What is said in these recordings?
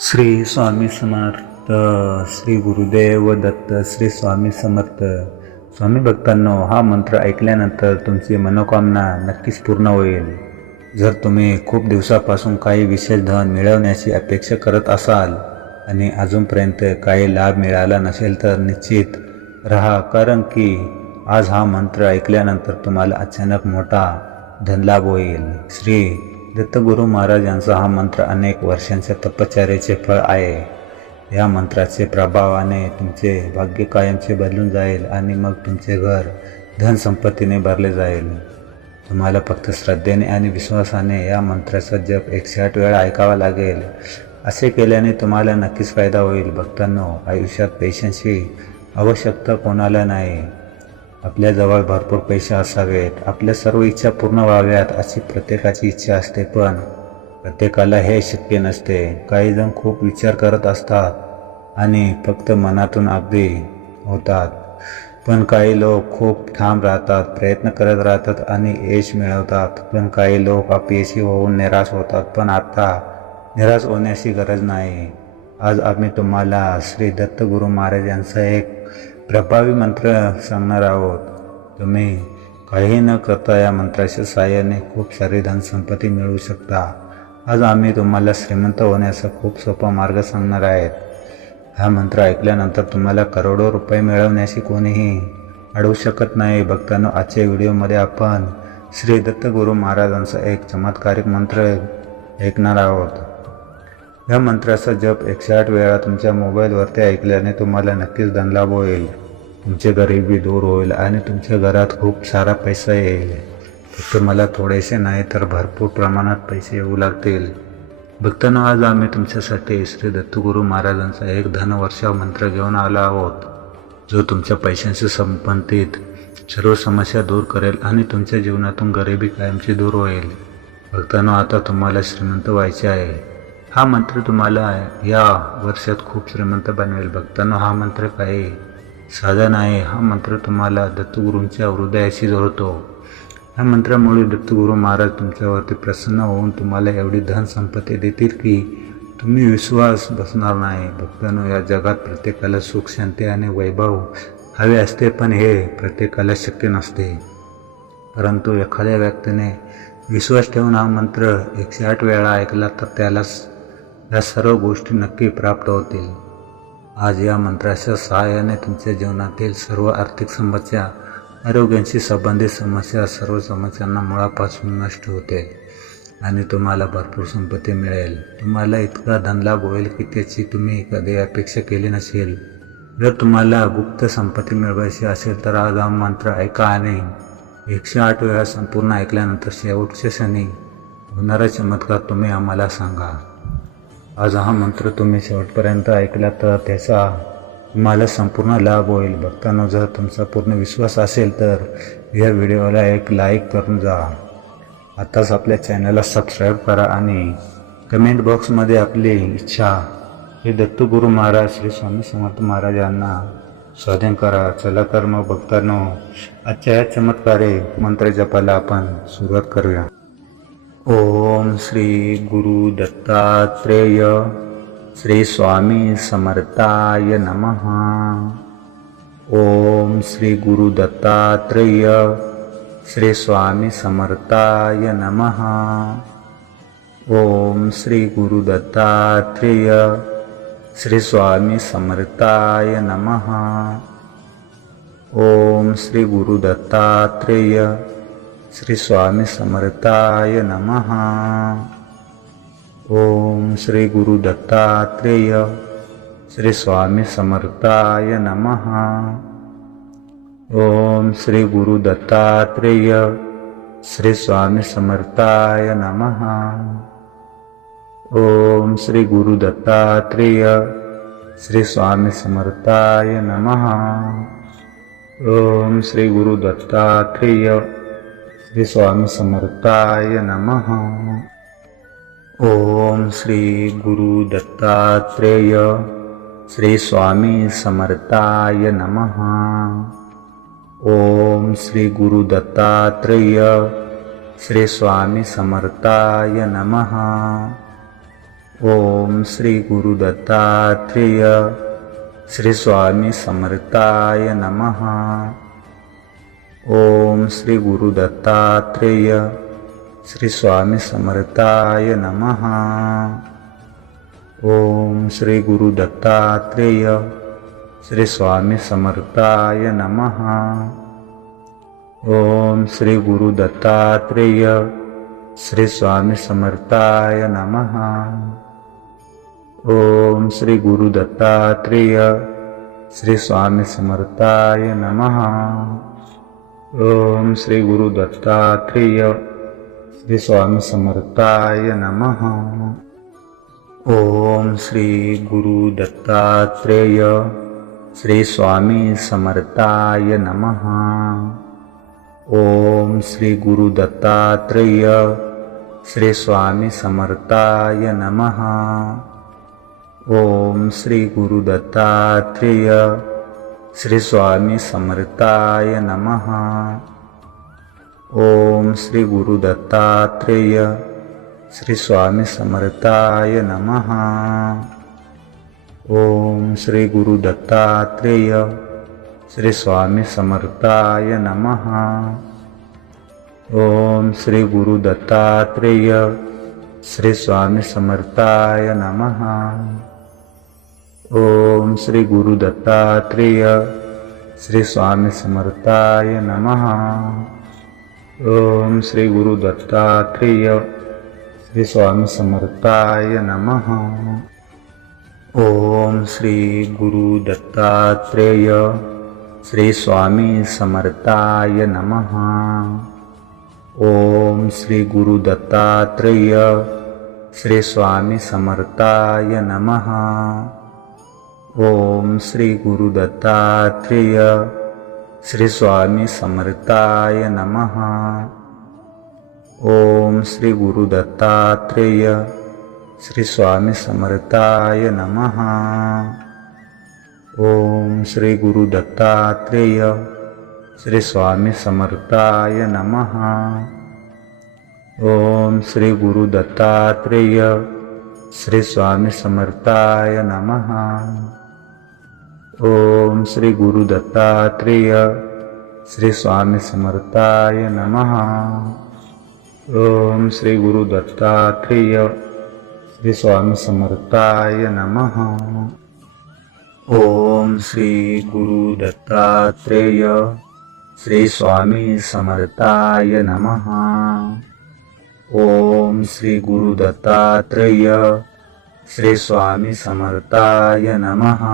श्री स्वामी समर्थ श्री गुरुदेव दत्त श्री स्वामी समर्थ. स्वामी भक्तांनो हा मंत्र ऐकल्यानंतर तुमची मनोकामना नक्कीच पूर्ण होईल. जर तुम्ही खूप दिवसापासून काही विशेष धन मिळवण्याची अपेक्षा करत असाल आणि अजूनपर्यंत काही लाभ मिळाला नसेल तर निश्चित रहा कारण की आज हा मंत्र ऐकल्यानंतर तुम्हाला अचानक मोठा धनलाभ होईल. श्री दत्तगुरू महाराज यांचा हा मंत्र अनेक वर्षांच्या तपश्चर्याचे फळ आहे. या मंत्राचे प्रभावाने तुमचे भाग्य कायमचे बदलून जाईल आणि मग तुमचे घर धनसंपत्तीने भरले जाईल. तुम्हाला फक्त श्रद्धेने आणि विश्वासाने या मंत्राचा जप एकशे आठ वेळा ऐकावा लागेल. असे केल्याने तुम्हाला नक्कीच फायदा होईल. भक्तांनो आयुष्यात पैशांची आवश्यकता कोणाला नाही. आपल्याजवळ भरपूर पैसे असावेत. आपल्या सर्व इच्छा पूर्ण व्हाव्यात अशी प्रत्येकाची इच्छा असते पण प्रत्येकाला हे शक्य नसते. काही जण खूप विचार करत असतात आणि फक्त मनातून अगदी होतात. पण काही लोक खूप ठाम राहतात प्रयत्न करत राहतात आणि यश मिळवतात. पण काही लोक अपयशी होऊन निराश होतात पण आता निराश होण्याची गरज नाही. आज आम्ही तुम्हाला श्री दत्तगुरू महाराज यांचा एक प्रभावी मंत्र सांगणार आहोत. तुम्ही काही न करता या मंत्राच्या सहाय्याने खूप सारी धनसंपत्ती मिळवू शकता. आज आम्ही तुम्हाला श्रीमंत होण्याचा खूप सोपा मार्ग सांगणार आहेत. हा मंत्र ऐकल्यानंतर तुम्हाला करोडो रुपये मिळवण्याशी कोणीही अडवू शकत नाही. भक्तांनो आजच्या व्हिडिओमध्ये आपण श्री दत्त गुरु महाराजांचा एक चमत्कारिक मंत्र ऐकणार आहोत. या मंत्राचा जप एकशे आठ वेळा तुमच्या मोबाईलवरती ऐकल्याने तुम्हाला नक्कीच धनलाभ होईल. तुमची गरिबी दूर होईल आणि तुमच्या घरात खूप सारा पैसा येईल. फक्त मला थोडेसे नाही तर भरपूर प्रमाणात पैसे येऊ लागतील. भक्तांनो आज आम्ही तुमच्यासाठी श्री दत्तगुरू महाराजांचा एक धनवर्षा मंत्र घेऊन आला आहोत जो तुमच्या पैशांशी संबंधित सर्व समस्या दूर करेल आणि तुमच्या जीवनातून गरिबी कायमची दूर होईल. भक्तांनो आता तुम्हाला श्रीमंत व्हायचे आहे. हा मंत्र तुम्हाला या वर्षात खूप श्रीमंत बनवेल भक्तांनो. हा मंत्र काही साधा नाही हा मंत्र तुम्हाला दत्तगुरूंच्या हृदयाशी जोडतो. ह्या मंत्रामुळे दत्तगुरू महाराज तुमच्यावरती प्रसन्न होऊन तुम्हाला एवढी धनसंपत्ती देतील की तुम्ही विश्वास बसणार नाही. भक्तांनो या जगात प्रत्येकाला सुख शांती आणि वैभव हवे असते पण हे प्रत्येकाला शक्य नसते. परंतु एखाद्या व्यक्तीने विश्वास ठेवून हा मंत्र एकशे आठ वेळा ऐकला तर त्याला या सर्व गोष्टी नक्की प्राप्त होतील. आज या मंत्राच्या सहाय्याने तुमच्या जीवनातील सर्व आर्थिक समस्या आरोग्याशी संबंधित समस्या सर्व समस्यांना मुळापासून नष्ट होते आणि तुम्हाला भरपूर संपत्ती मिळेल. तुम्हाला इतका धनलाभ होईल की त्याची तुम्ही कधी अपेक्षा केली नसेल. जर तुम्हाला गुप्त संपत्ती मिळवायची असेल तर आज हा मंत्र ऐका आणि एकशे आठ वेळा संपूर्ण ऐकल्यानंतर शेवटच्या क्षणी होणारा चमत्कार तुम्ही आम्हाला सांगा. आज हा मंत्र तुम्ही शेवटपर्यंत ऐकला तर त्याचा तुम्हाला संपूर्ण लाभ होईल. भक्तांनो जर तुमचा पूर्ण विश्वास असेल तर या व्हिडिओला एक लाईक करून जा. आताच आपल्या चॅनलला सबस्क्राईब करा आणि कमेंट बॉक्समध्ये आपली इच्छा हे दत्तगुरू महाराज श्री स्वामी समर्थ महाराज यांना स्वाधीन करा. चला तर मग भक्तांनो आजच्या या चमत्कारे मंत्र जपाला आपण सुरुवात करूया. ओम श्री गुरु दत्तात्रेय श्री स्वामी समर्थाय नमः। ओम श्री गुरु दत्तात्रेय श्री स्वामी समर्थाय नमः। ओम श्री गुरु दत्तात्रेय श्री स्वामी समर्थाय नमः। ओम श्री गुरु दत्तात्रेय श्री स्वामी समर्थाय नमः। ओम श्री गुरु दत्तात्रेय श्री स्वामी समर्थाय नमः। ओम श्री गुरु दत्तात्रेय श्री स्वामी समर्थाय नमः। ओम श्री गुरु दत्तात्रेय श्री स्वामी समर्थाय नमः। ओम श्री गुरु दत्तात्रेय श्री स्वामी समर्थाय नमः। ओम श्री गुरु दत्तात्रेय श्री स्वामी समर्थाय नमः। ओम श्री गुरु दत्तात्रेय श्री स्वामी समर्थाय नमः। ओम श्री गुरु दत्तात्रेय श्री स्वामी समर्थाय नमः ओम श्री गुरु दत्तात्रेय श्री स्वामी समर्थाय नमः। ओम श्री गुरु दत्तात्रेय श्री स्वामी समर्थाय नमः। ओम श्री गुरु दत्तात्रेय श्री स्वामी समर्थाय नमः। ओम श्री गुरु दत्तात्रेय श्री स्वामी समर्थाय नमः ओम श्री गुरु दत्तात्रेय श्री स्वामी समर्थाय नमः। ओम श्री गुरु दत्तात्रेय श्री स्वामी समर्थाय नमः। ओम श्री गुरु दत्तात्रेय श्री स्वामी समर्थाय नमः। ओम श्री गुरु दत्तात्रेय श्री स्वामी समर्थाय नमः। ओम श्री गुरु दत्तात्रेय श्री स्वामी समर्थाय नमः। ओम श्री गुरु दत्तात्रेय श्री स्वामी समर्थाय नमः। ओम श्री गुरु दत्तात्रेय श्री स्वामी समर्थाय नमः ओम श्री गुरु दत्तात्रेय श्री स्वामी समर्थाय नमः। ओम श्री गुरु दत्तात्रेय श्री स्वामी समर्थाय नमः। ओम श्री गुरु दत्तात्रेय श्री स्वामी समर्थाय नमः। ओम श्री गुरु दत्तात्रेय श्री स्वामी समर्थाय नमः ओम श्री गुरु दत्तात्रेय श्री स्वामी समर्थाय नमः। ओम श्री गुरु दत्तात्रेय श्री स्वामी समर्थाय नमः। ओम श्री गुरु दत्तात्रेय श्री स्वामी समर्थाय नमः। ओम श्री गुरु दत्तात्रेय श्री स्वामी समर्थाय नमः ओम श्री गुरु दत्तात्रेय श्री स्वामी समर्थाय नमः। ओम श्री गुरु दत्तात्रेय श्री स्वामी समर्थाय नमः। ओम श्री गुरु दत्तात्रेय श्री स्वामी समर्थाय नमः। ओम श्री गुरु दत्तात्रेय श्री स्वामी समर्थाय नमः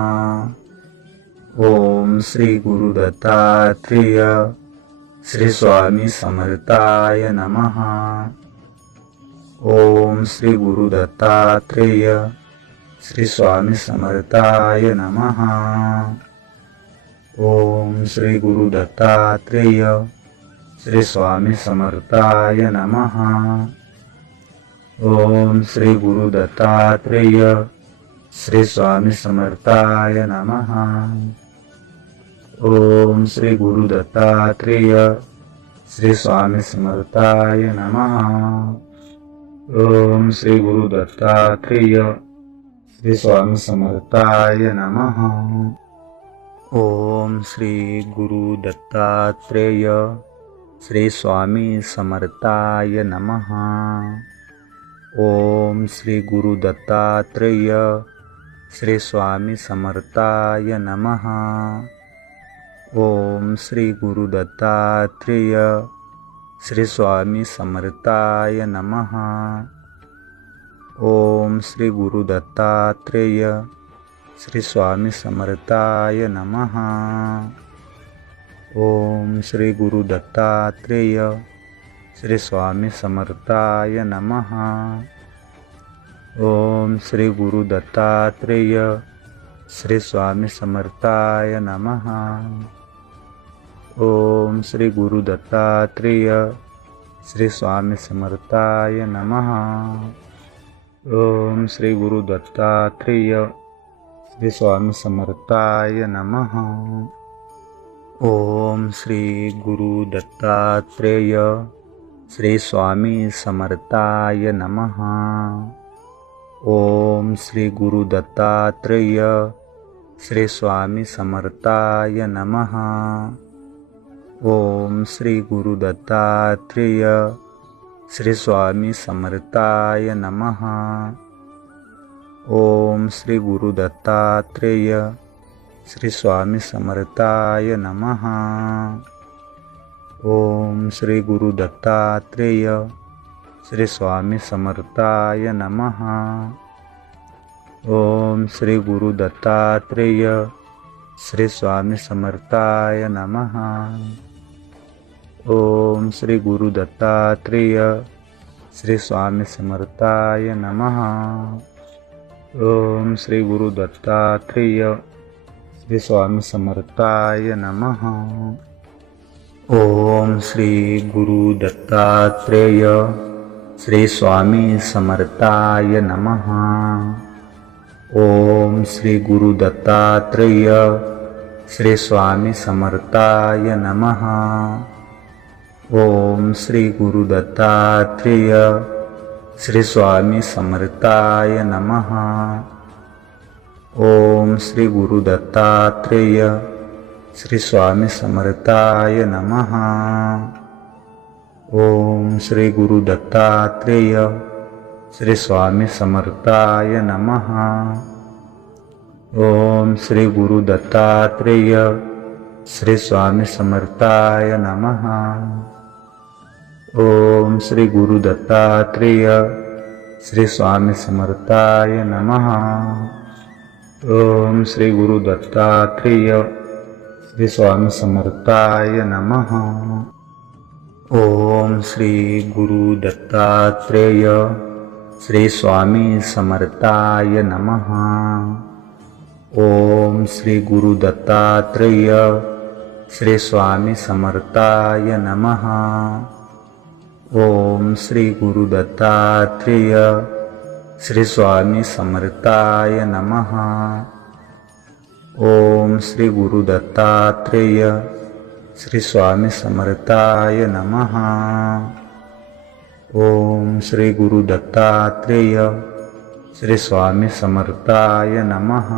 ओम श्री गुरु दत्तात्रेय श्री स्वामी समर्थाय नमः। ओम श्री गुरु दत्तात्रेय श्री स्वामी समर्थाय नमः। ओम श्री गुरु दत्तात्रेय श्री स्वामी समर्थाय नमः। ओम श्री गुरु दत्तात्रेय श्री स्वामी समर्थाय नमः ओम श्री गुरु दत्तात्रेय श्री स्वामी समर्थाय नमः। ओम श्री गुरु दत्तात्रेय श्री स्वामी समर्थाय नमः। ओम श्री गुरु दत्तात्रेय श्री स्वामी समर्थाय नमः। ओम श्री गुरु दत्तात्रेय श्री स्वामी समर्थाय नमः ओम श्री गुरु दत्तात्रेय श्री स्वामी समर्थाय नमः। ओम श्री गुरु दत्तात्रेय श्री स्वामी समर्थाय नमः। ओम श्री गुरु दत्तात्रेय श्री स्वामी समर्थाय नमः। ओम श्री गुरु दत्तात्रेय श्री स्वामी समर्थाय नमः। ओम श्री गुरु दत्तात्रेय श्री स्वामी समर्थाय नमः। ओम श्री गुरु दत्तात्रेय श्री स्वामी समर्थाय नमः। ओम श्री गुरु दत्तात्रेय श्री स्वामी समर्थाय नमः। ओम श्री गुरु दत्तात्रेय श्री स्वामी समर्थाय नमः। ओम श्री गुरु दत्तात्रेय श्री स्वामी समर्थाय नमः। ओम श्री गुरु दत्तात्रेय श्री स्वामी समर्थाय नमः। ओम श्री गुरु दत्तात्रेय श्री स्वामी समर्थाय नमः। ओम श्री गुरु दत्तात्रेय श्री स्वामी समर्थाय नमः। ओम श्री गुरु दत्तात्रेय श्री स्वामी समर्थाय नमः। ओम श्री गुरु दत्तात्रेय श्री स्वामी समर्थाय नमः। ओम श्री गुरु दत्तात्रेय श्री स्वामी समर्थाय नमः ओम श्री गुरु दत्तात्रेय श्री स्वामी समर्थाय नमः। ओम श्री गुरु दत्तात्रेय श्री स्वामी समर्थाय नमः। ओम श्री गुरु दत्तात्रेय श्री स्वामी समर्थाय नमः। ओम श्री गुरु दत्तात्रेय श्री स्वामी समर्थाय नमः। ओम श्री गुरु दत्तात्रेय श्री स्वामी समर्थाय नमः। ओम श्री गुरु दत्तात्रेय श्री स्वामी समर्थाय नमः। ओम श्री गुरु दत्तात्रेय श्री स्वामी समर्थाय नमः। ओम श्री गुरु दत्तात्रेय श्री स्वामी समर्थाय नमः। ओम श्री गुरु दत्तात्रेय श्री स्वामी समर्थाय नमः। ओम श्री गुरु दत्तात्रेय श्री स्वामी समर्थाय नमः। ओम श्री गुरु दत्तात्रेय श्री स्वामी समर्थाय नमः ओम श्री गुरु दत्तात्रेय श्री स्वामी समर्थाय नमः।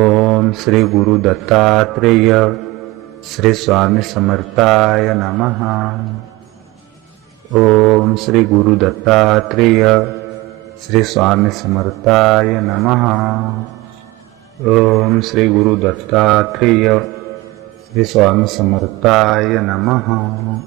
ओम श्री गुरु दत्तात्रेय श्री स्वामी समर्थाय नमः। ओम श्री गुरु दत्तात्रेय श्री स्वामी समर्थाय नमः। ओम श्री गुरु दत्तात्रेय श्री स्वामी समर्थाय नमः